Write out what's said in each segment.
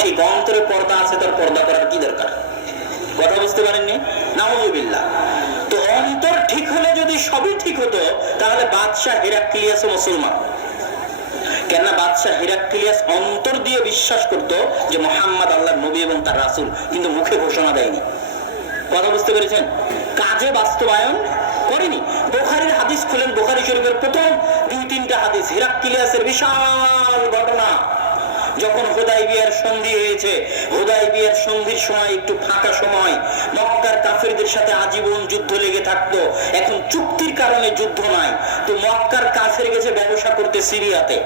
ঠিক অন্তরে পর্দা আছে, তার পর্দা করার কি দরকার? কথা বুঝতে পারেননি? নাউযুবিল্লাহ। তো অন্তর ঠিক হলে যদি সবই ঠিক হতো, তাহলে বাদশাহ হেরাক্লিয়াস মুসলমান। কেন বাদশাহ হেরাক্লিয়াস অন্তর দিয়ে বিশ্বাস করত যে মুহাম্মদ আল্লাহর নবী এবং তার রাসূল, কিন্তু মুখে ঘোষণা দেয়নি। কথা বুঝতে পেরেছেন? কাজে বাস্তবায়ন করেনি। বুখারীর হাদিস খুলেন, বুখারী শরীফের প্রথম 2-3টা হাদিস, হেরাক্লিয়াসের বিশাল ঘটনা। যখন হুদায়বিয়ার সন্ধি হয়েছে, হুদায়বিয়ার সন্ধির সময় একটু ফাঁকা সময়, মক্কার কাফেরদের সাথে আজীবন যুদ্ধ লেগে থাকতো। এখন চুক্তির কারণে যুদ্ধ নাই, তো মক্কার কাফের গেছে ব্যবসা করতে সিরিয়াতে,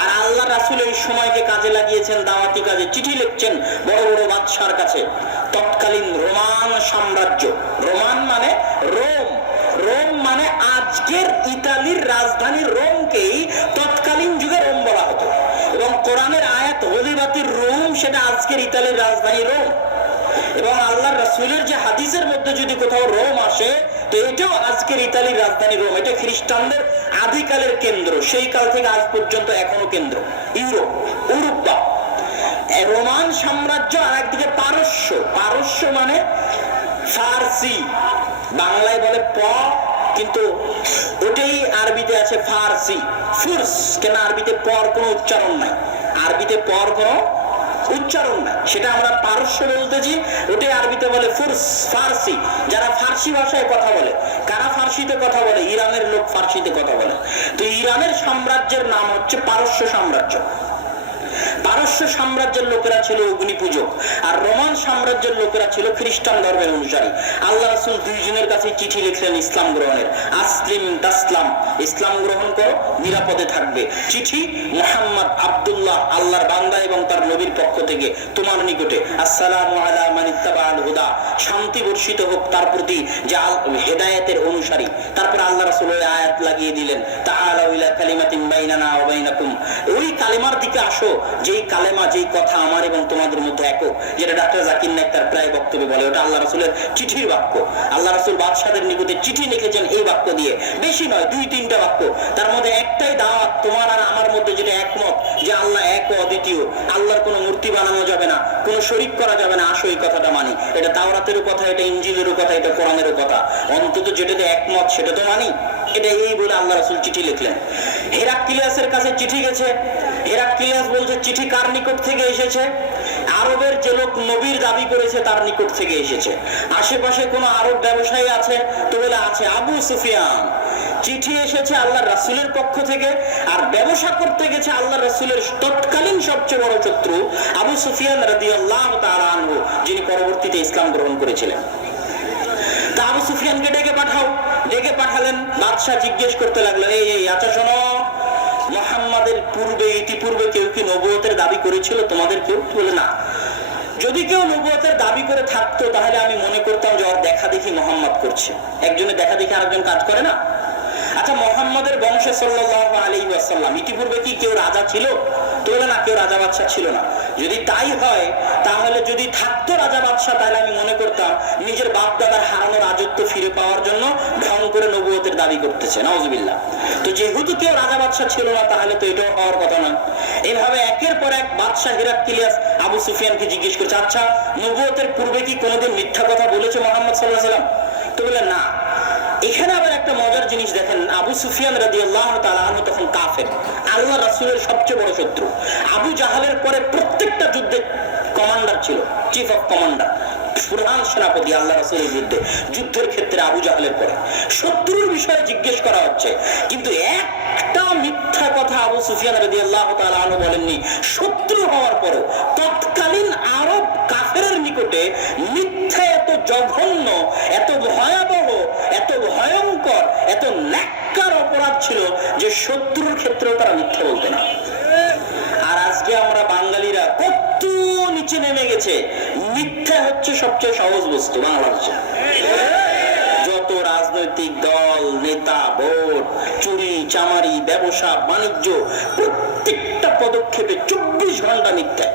আর আল্লাহ রাসূল এই সময়কে কাজে লাগিয়েছেন দাওয়াতি কাজে। চিঠি লিখছেন বড় বড় বাদশার কাছে। তৎকালীন রোমান সাম্রাজ্য, রোমান মানে রোম, রোম মানে আজকের ইতালির রাজধানী রোমকেই তৎকালীন যুগে রোম বলা হতো। এবং কোরআনের আয়াত গলিবাতির রোম, সেটা আজকের ইতালির রাজধানী রোম। এবং আল্লাহর রাসূলের যে হাদিসের মধ্যে যদি কোথাও রোম আসে, তো এটাও আজকের ইতালির রাজধানী রোম। এটা খ্রিস্টানদের আদিকালের কেন্দ্র, সেই কাল থেকে আজ পর্যন্ত এখনো কেন্দ্র ইউরোপ, উরুপ্পা। রোমান সাম্রাজ্য। আর একদিকে পারস্য, পারস্য মানে ফার্সি, বাংলায় বলে প, কিন্তু ওটাই আরবিতে আছে ফার্সি, ফুরস। কেন আরবিতে পর কোনো উচ্চারণ নাই, আরবিতে পর কোনো উচ্চারণ নাই, সেটা আমরা পারস্য বলতেছি, ওটাই আরবিতে বলে ফুরস, ফার্সি। যারা ফার্সি ভাষায় কথা বলে, কারা ফার্সিতে কথা বলে? ইরানের লোক ফার্সিতে কথা বলে। তো ইরানের সাম্রাজ্যের নাম হচ্ছে পারস্য সাম্রাজ্য। পারস্য সাম্রাজ্যের লোকেরা ছিল অগ্নি পূজক, আর রোমান সাম্রাজ্যের লোকেরা ছিল খ্রিস্টান ধর্মের অনুসারী। আল্লাহ রাসূল দুইজনের কাছে চিঠি লিখলেন ইসলাম গ্রহণের। আসলিম তাসলাম, ইসলাম গ্রহণ করো, নিরাপদে থাকবে। চিঠি মুহাম্মদ আব্দুল্লাহ, আল্লাহর বান্দা এবং তার নবীর পক্ষ থেকে তোমার নিকটে। আসসালামু আলা মান ইত্তাবাআল হুদা, শান্তি বর্ষিত হোক তার প্রতি যে হেদায়েতের অনুসারী। তারপর আল্লাহ রাসূল ওই আয়াত লাগিয়ে দিলেন, তাআলা ইলা কালিমাতিন বাইনানা ওয়া বাইনাকুম, ওই কালেমার দিকে আসো যেই কালেমা, যেই কথা আমার এবং তোমাদের মধ্যে একক, যেটা ডাক্তার জাকির নায়েক তার প্রায় বক্তব্যে বলে। ওটা আল্লাহ রাসূলের চিঠির বাক্য। আল্লাহ রাসূল বাদশাদের নিকটে চিঠি লিখেছেন এই বাক্য দিয়ে, বেশি নয়, 2-3টা বাক্য। তার মধ্যে একটাই দাওয়াত তোমার আর আমার মধ্যে, যেটা একমত যে আল্লাহ এক ও অদ্বিতীয়, আল্লাহর কোনো মূর্তি বানানো যাবে না, কোনো শরীক করা যাবে না, আসো এই কথাটা মানি। এটা তাওরাতেরও কথা, এটা ইনজিলেরও কথা, এটা কোরআনেরও কথা। অন্তত যেটাতে একমত সেটা তো মানি। এটা এই বলে আল্লাহ রাসূল চিঠি লিখলেন। হেরাক্লিয়াসের কাছে চিঠি গেছে। হেরাক্লিয়াস বলছে চিঠি কার নিকট থেকে এসেছে? আরবের যে লোক নবীর দাবি করেছে তার নিকট থেকে এসেছে। আশেপাশে কোনো আরব ব্যবসায়ী আছে? তো বলে আছে, আবু সুফিয়ান। চিঠি এসেছে আল্লাহর রাসূলের পক্ষ থেকে, আর ব্যবসা করতে গেছে আল্লাহর রাসূলের তৎকালীন সবচেয়ে বড় শত্রু আবু সুফিয়ান রাদিয়াল্লাহু তাআলা আনহু, যিনি পরবর্তীতে ইসলাম গ্রহণ করেছিলেন। তা আবু সুফিয়ানকে ডেকে পাঠাও। ডেকে পাঠালেন। বাদশা জিজ্ঞেস করতে লাগলো, এই আচ্ছা শোনো, মুহাম্মাদের পূর্বে, ইতিপূর্বে কেউ কি নবুয়তের দাবি করেছিল তোমাদের কেউ? বলে না। যদি কেউ নবুয়তের দাবি করে থাকতো তাহলে আমি মনে করতাম যে ওর দেখা দেখি মুহাম্মদ করছে। একজনের দেখা দেখি আরেকজন কাজ করে না? আচ্ছা, মুহাম্মাদের বংশে সাল্লাল্লাহু আলাইহি ওয়াসাল্লাম ইতিপূর্বে কি কেউ রাজা ছিল? তো বলে না, কেউ রাজা বাদশা ছিল না। যদি তাই হয়, তাহলে যদি থাকতো রাজা বাদশা, তাহলে আমি মনে করতাম নিজের বাপ দাদার হারানো রাজত্ব ফিরে পাওয়ার জন্য ঢং করে নবুয়তের দাবি করতেছে। নাউজুবিল্লাহ। তো যেহেতু কেউ রাজা বাদশা ছিল না, তাহলে তো এটাও হওয়ার কথা না। এইভাবে একের পর এক বাদশা হেরাক্লিয়াস আবু সুফিয়ানকে জিজ্ঞেস করছে, আচ্ছা নবুয়তের পূর্বে কি কোনোদিন মিথ্যা কথা বলেছে মুহাম্মদ সাল্লাল্লাহু আলাইহি ওয়াসাল্লাম? তো বলে না। এখানে আবার একটা মজার জিনিস দেখেন, আবু সুফিয়ান রাদিয়াল্লাহু তাআলা আনহু তখন কাফের, আল্লাহ রাসূলের সবচেয়ে বড় শত্রু। আবু জাহালের পরে প্রত্যেকটা যুদ্ধে কমান্ডার ছিল, চিফ অফ কমান্ডার, প্রধান সেনাপতি আল্লাহ রাসূলের বিরুদ্ধে যুদ্ধের ক্ষেত্রে আবু জাহালের পরে। শত্রুর বিষয়ে জিজ্ঞেস করা হচ্ছে, কিন্তু একটা মিথ্যা কথা আবু সুফিয়ান রাদিয়াল্লাহু তাআলা আনহু বলেননি। শত্রু হওয়ার পরও তৎকালীন আরব কাফেরের নিকটে মিথ্যা এত জঘন্য, এত ভয়াবহ, এত ভয়ঙ্কর, এত ন্যাক্কার অপরাধ ছিল যে শত্রুর ক্ষেত্রেও তারা মিথ্যা বলতে না। আর আজকে আমরা বাঙালিরা কত নিচে নেমে গেছে। মিথ্যা হচ্ছে সবচেয়ে সহজ বস্তু বাংলাদেশে। যত রাজনৈতিক দল, নেতা, ভোট, চুরি চামারি, ব্যবসা বাণিজ্য, প্রত্যেকটা পদক্ষেপে 24 ঘন্টা মিথ্যা।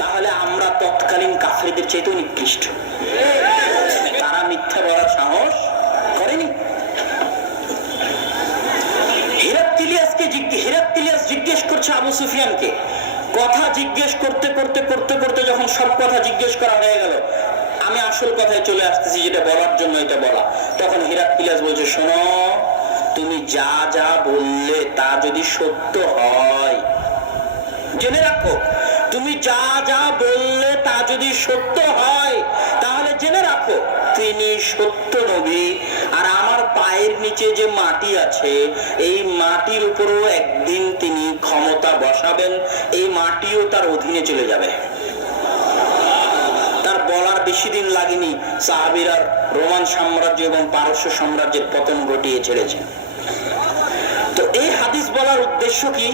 তাহলে আমরা তৎকালীন কাফেরদের চাইতেও নিকৃষ্ট। তারা মিথ্যা বলার সাহস করেনি। হেরাক্লিয়াস জিজ্ঞেস করছে আবু সুফিয়ানকে, কথা জিজ্ঞেস করতে করতে করতে করতে যখন সব কথা জিজ্ঞেস করা হয়ে গেল, আমি আসল কথায় চলে আসতেছি, যেটা বলার জন্য এটা বলা। তখন হিরাক্লিয়াস বলছে, শোনো, তুমি যা যা বললে তা যদি সত্য হয়, জেনে রাখো, তুমি যা যা বললে তা যদি সত্য হয়, তাহলে জেনে রাখো তিনি সত্য নবী। আর আমার পায়ের নিচে যে মাটি আছে, এই মাটির উপরও একদিন তিনি ক্ষমতা বসাবেন, এই মাটিও তার অধীনে চলে যাবে। তার বলার বেশি দিন লাগেনি, সাহাবীরা রোমান সাম্রাজ্য এবং পারস্য সাম্রাজ্যের পতন ঘটিয়ে ছেড়েছেন। তো এই হাদিস বলার উদ্দেশ্য কি?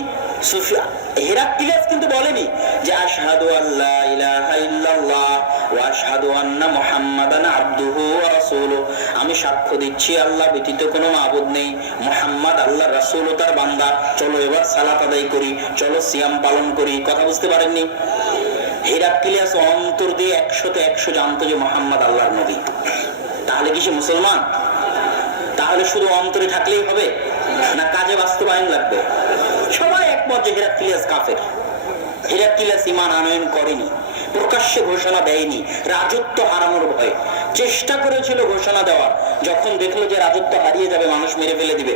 হেরাক্লিয়াস কিন্তু বলেনি যে আশহাদু আল্লা ইলাহা ইল্লাল্লাহ ওয়া আশহাদু আন্না মুহাম্মাদান আবদুহু ওয়া রাসূলুহু, আমি সাক্ষ্য দিচ্ছি আল্লাহ ব্যতীত কোনো মাবুদ নেই, মুহাম্মদ আল্লাহর রাসূল ও তার বান্দা, চলো এবার সালাত আদায় করি, চলো সিয়াম পালন করি। কথা বুঝতে পারেননি? হেরাক্লিয়াস অন্তর দিয়ে 100তে 100 জানতো যে মুহাম্মদ আল্লাহর নবী। তাহলে কি সে মুসলমান? তাহলে শুধু অন্তরে থাকলেই হবে না কাজে বাস্তবায়ন লাগবে? সবাই একমত যে হেরাক্লিয়াস কাফের। হেরাক্লিয়াস ঈমান আনয়ন করেনি, প্রকাশ্যে ঘোষণা দেয়নি, রাজত্ব হারানোর ভয়ে চেষ্টা করেছিল ঘোষণা দেওয়ার। যখন দেখলো যে রাজত্ব হারিয়ে যাবে, মানুষ মেরে ফেলে দিবে,